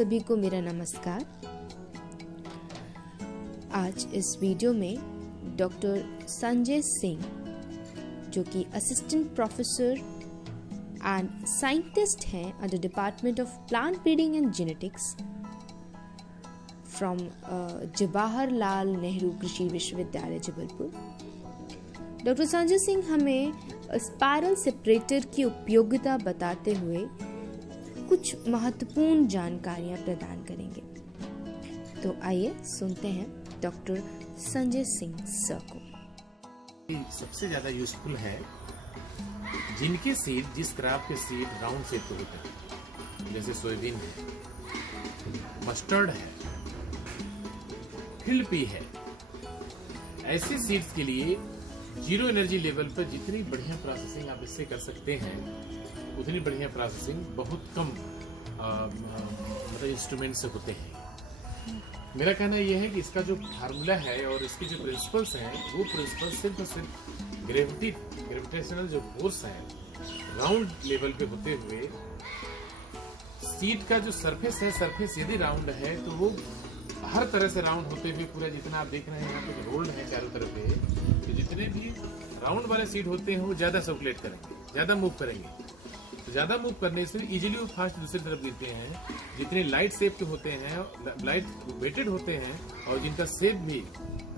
सभी को मेरा नमस्कार। आज इस वीडियो में डॉक्टर संजय सिंह, जो कि असिस्टेंट प्रोफेसर एंड साइंटिस्ट हैं under department of plant breeding and genetics from Jawaharlal Nehru कृषि विश्वविद्यालय जबलपुर, डॉक्टर संजय सिंह हमें स्पाइरल सेपरेटर की उपयोगिता बताते हुए कुछ महत्वपूर्ण जानकारियां प्रदान करेंगे। तो आइए सुनते हैं डॉक्टर संजय सिंह सर को। सबसे ज्यादा यूजफुल है जिनके सीड, जिस क्रॉप के सीड राउंड शेप के होते हैं, जैसे सोयाबीन है, मस्टर्ड है, हिल पी है। ऐसे सीड्स के लिए जीरो एनर्जी लेवल पर जितनी बढ़िया प्रोसेसिंग आप इससे कर सकते हैं, उतनी बढ़िया प्रोसेसिंग बहुत कम मतलब इंस्ट्रूमेंट से होते हैं। मेरा कहना यह है कि इसका जो फार्मूला है और इसके जो प्रिंसिपल्स हैं, वो प्रिंसिपल्स सिर्फ और सिर्फ ग्रेविटेशनल जो फोर्स है राउंड लेवल पे होते हुए, सीड का जो सरफेस है, सरफेस यदि राउंड है तो वो हर तरह से राउंड होते हुए पूरा, जितना आप देख रहे हैं यहाँ पे जो रोल्ड है चारों तरफ पे, तो जितने भी राउंड वाले सीड होते हैं वो ज्यादा सर्कुलेट करेंगे, ज्यादा मूव करेंगे। तो ज्यादा मूव करने से इजीली वो फास्ट दूसरी तरफ गिरते हैं। जितने लाइट शेप के होते हैं, लाइट वेटेड होते हैं, और जिनका शेप भी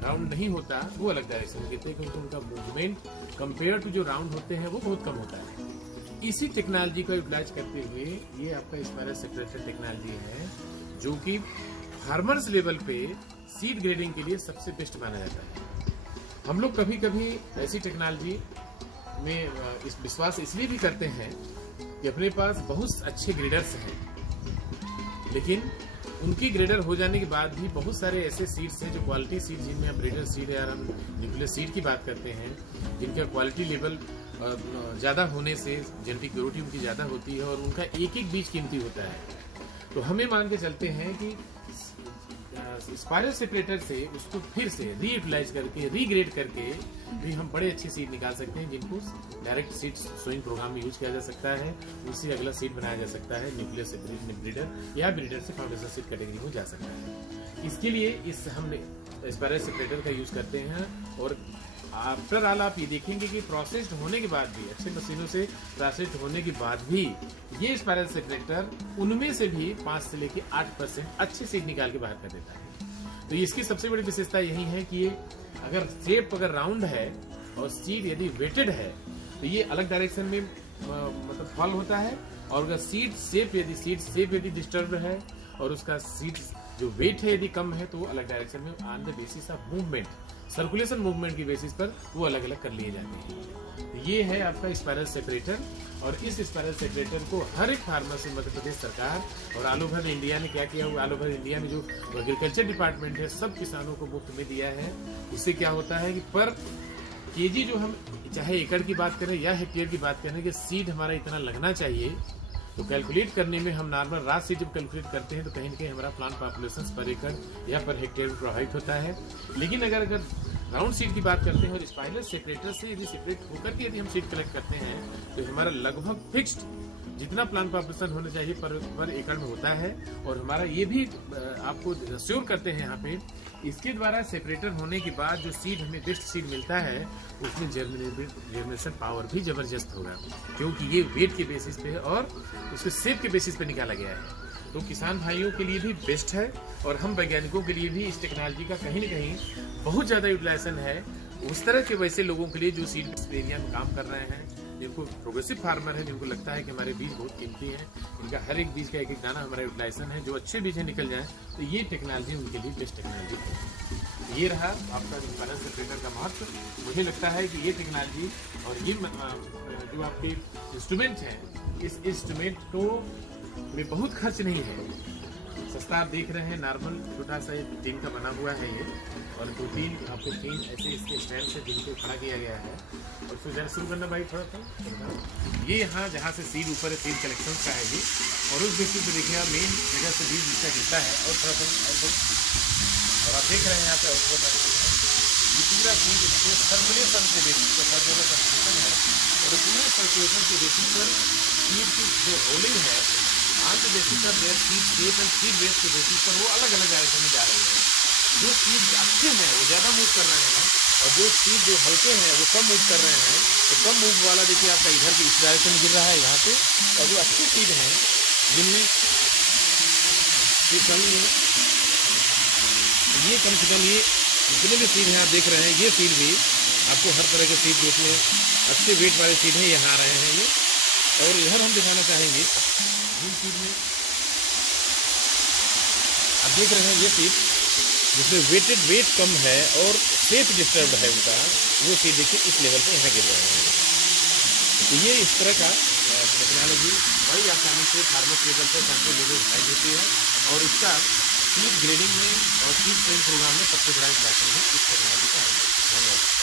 राउंड नहीं होता, वो अलग डायरेक्शन में गिरते हैं, क्योंकि उनका मूवमेंट कंपेयर टू जो राउंड होते हैं वो बहुत कम होता है। इसी टेक्नोलॉजी का यूटिलाइज करते हुए ये आपका स्पाइरल सेपरेटर टेक्नोलॉजी है, जो कि फार्मर्स लेवल पे सीड ग्रेडिंग के लिए सबसे बेस्ट माना जाता है। हम लोग कभी कभी ऐसी टेक्नोलॉजी में इस विश्वास इसलिए भी करते हैं कि अपने पास बहुत अच्छे ग्रेडर्स हैं, लेकिन उनकी ग्रेडर हो जाने के बाद भी बहुत सारे ऐसे सीड्स हैं जो क्वालिटी सीड, जिनमें हम ब्रीडर सीड या हम न्यूक्लियर सीड की बात करते हैं, जिनका क्वालिटी लेवल ज़्यादा होने से जेनेटिक प्योरिटी उनकी ज़्यादा होती है और उनका एक एक बीज कीमती होता है। तो हमें मान के चलते हैं कि स्पाइरल सेपरेटर से उसको फिर से रीयूटिलाइज करके, रीग्रेड करके भी हम बड़े अच्छे सीड निकाल सकते हैं, जिनको डायरेक्ट सीड सोइंग प्रोग्राम में यूज किया जा सकता है। उससे अगला सीड बनाया जा सकता है, न्यूक्लियर से ब्रीडर या ब्रीडर से फाउंडेशन सीड कैटेगरी में जा सकता है। इसके लिए हमने स्पाइरल सेपरेटर का यूज करते हैं, और आफ्टर ऑल आप ये देखेंगे कि प्रोसेस्ड होने के बाद भी, अच्छे मशीनों से प्रोसेस्ड होने के बाद भी, ये स्पाइरल सेपरेटर उनमें से भी 5 से लेकर 8% अच्छे सीड निकाल के बाहर कर देता है। तो इसकी सबसे बड़ी विशेषता यही है कि ये अगर राउंड है और सीड यदि वेटेड है तो ये अलग डायरेक्शन में मतलब फॉल होता है, और अगर सीड शेप यदि डिस्टर्ब है और उसका सीड जो वेट है यदि कम है, तो वो अलग डायरेक्शन में on the basis of movement, circulation movement की बेसिस पर वो अलग अलग कर लिए जाते हैं। ये है आपका स्पाइरल सेपरेटर, और इस स्पाइरल सेपरेटर को हर एक फार्मर से मध्य प्रदेश सरकार और ऑल ओवर इंडिया ने क्या किया हुआ, ऑल ओवर इंडिया में जो एग्रीकल्चर डिपार्टमेंट है, सब किसानों को मुफ्त में दिया है। उससे क्या होता है कि पर केजी जो हम चाहे एकड़ की बात करें या हेक्टेयर की बात करें कि सीड हमारा इतना लगना चाहिए, तो कैलकुलेट करने में हम नॉर्मल रॉ सीड जब कैलकुलेट करते हैं तो कहीं न कहीं हमारा प्लांट पॉपुलेशन पर एकड़ या पर हेक्टेयर में प्रोवाइड होता है। लेकिन अगर राउंड सीड की बात करते हैं और स्पाइरल सेपरेटर से यदि सेपरेट होकर के यदि हम सीड कलेक्ट करते हैं, तो हमारा लगभग फिक्स्ड जितना प्लांट पॉपुलेशन होना चाहिए पर एकड़ में होता है। और हमारा ये भी आपको श्योर करते हैं यहाँ पे, इसके द्वारा सेपरेटर होने के बाद जो सीड हमें बेस्ट सीड मिलता है, उसमें जर्मिनेशन पावर भी जबरदस्त होगा, क्योंकि ये वेट के बेसिस पे और उसके शेप के बेसिस पे निकाला गया है। तो किसान भाइयों के लिए भी बेस्ट है, और हम वैज्ञानिकों के लिए भी इस टेक्नोलॉजी का कहीं न कहीं बहुत ज़्यादा यूटिलाइजेशन है। उस तरह के वैसे लोगों के लिए जो सीड एरिया में काम कर रहे हैं, जिनको प्रोग्रेसिव फार्मर है, जिनको लगता है कि हमारे बीज बहुत कीमती हैं, इनका हर एक बीज का एक एक दाना हमारा यूटिलाइजेशन है, जो अच्छे बीज निकल जाए, तो ये टेक्नोलॉजी उनके लिए बेस्ट टेक्नोलॉजी है। ये रहा आपका स्पाइरल सेपरेटर का महत्व। मुझे लगता है कि ये टेक्नोलॉजी और ये जो आपके इंस्ट्रूमेंट हैं, इस इंस्ट्रूमेंट को में बहुत खर्च नहीं है, सस्ता आप देख रहे हैं, नॉर्मल छोटा सा टीन का बना हुआ है ये, और 2-3 आपको 3 ऐसे इसके स्टैंड से जिनको खड़ा किया गया है। और फिर जरा शुरू करना भाई थोड़ा सा, ये यहाँ जहाँ से सीड ऊपर है, सीड कलेक्शन का है ये, और उस बेसिस पे देखिए मेन जगह से बीज इसका गिरता है, और थोड़ा सा और आप देख रहे हैं यहाँ पे ये पूरा सीड इसके सर्कुलेशन के बेसिस पर, हर जगह सर्कुलेशन है, और पूरे सर्कुलेशन के बेसिस पर सीड की जो रोलिंग है on the basis of their seed shape and seed weight के बेसिस पर वो अलग अलग डायरेक्शन में जा रहे हैं। जो सीड अच्छे हैं वो ज़्यादा मूव कर रहे हैं, और जो सीड जो हल्के हैं वो कम मूव कर रहे हैं। तो कम मूव वाला देखिए आपका इधर की इस डायरेक्शन में गिर रहा है यहाँ पे, और जो अच्छे सीड हैं जिनमें ये कमी है, ये कम से कम ये जितने भी सीड हैं आप देख रहे हैं, ये सीड भी आपको हर तरह के सीड जिसमें अच्छे वेट वाले सीड हैं ये आ रहे हैं ये। और इधर हम दिखाना चाहेंगे जिन सीड में आप देख रहे हैं ये सीड जिसमें वेट कम है और शेप डिस्टर्ब है उनका, वो सीड देखिए इस लेवल पे यहाँ गिर रहे हैं। तो ये इस तरह का टेक्नोलॉजी बड़ी आसानी से फार्मर्स लेवल पर कंट्रोल लेवल उठाई देती है, और इसका सीड ग्रेडिंग में और सीड ट्रेन प्रोग्राम में सबसे बड़ा इंपैक्ट है इस टेक्नोलॉजी का। धन्यवाद।